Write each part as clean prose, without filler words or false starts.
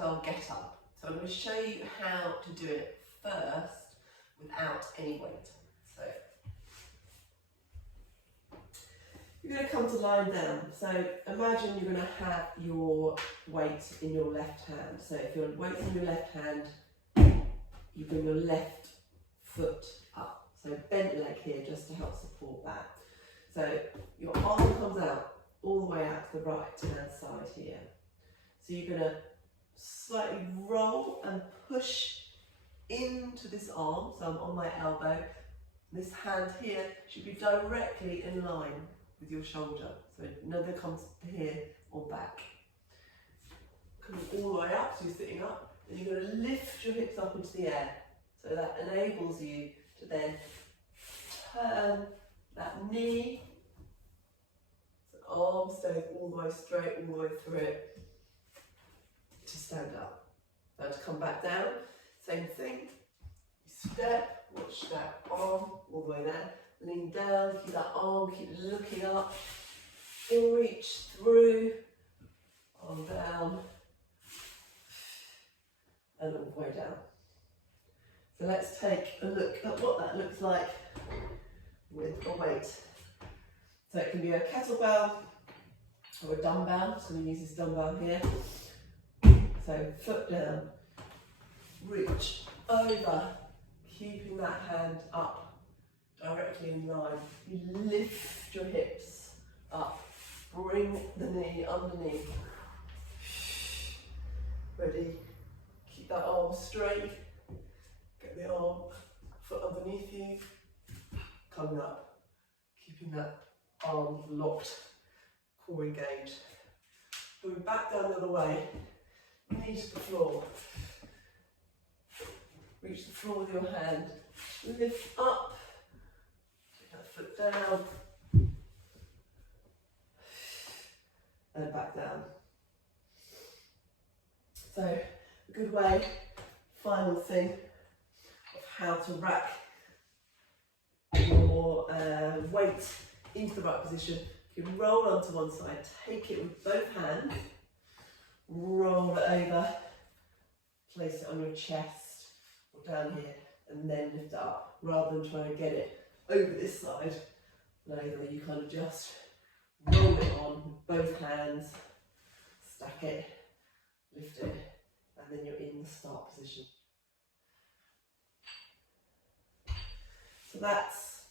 kettlebell get up. So I'm going to show you how to do it first without any weight. So you're going to come to lying down. So imagine you're going to have your weight in your left hand. So if your weight's in your left hand, you bring your left foot up. So bent leg here just to help support that. So your arm comes out all the way out to the right hand side here. So you're going to slightly roll and push into this arm. So I'm on my elbow. This hand here should be directly in line with your shoulder. So neither comes here or back. Coming all the way up, so you're sitting up. And you're going to lift your hips up into the air. So that enables you to then turn that knee. So arm stays all the way straight, all the way through it, to stand up. Now to come back down, same thing. You step, watch that arm all the way there. Lean down, keep that arm, keep looking up. Reach through, arm down, and all the way down. So let's take a look at what that looks like with a weight. So it can be a kettlebell or a dumbbell. So we use this dumbbell here. So foot down, reach over, keeping that hand up, directly in line. You lift your hips up, bring the knee underneath. Ready? Keep that arm straight. Get the arm, foot underneath you, coming up, keeping that arm locked, core engaged. Moving back down the other way, knee to the floor. Reach the floor with your hand, lift up, take that foot down, and back down. So, a good way, final thing, how to rack your weight into the right position. You can roll onto one side, take it with both hands, roll it over, place it on your chest or down here, and then lift it up, rather than trying to get it over this side and over. You kind of just roll it on with both hands, stack it, lift it, and then you're in the start position. So that's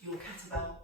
your kettlebell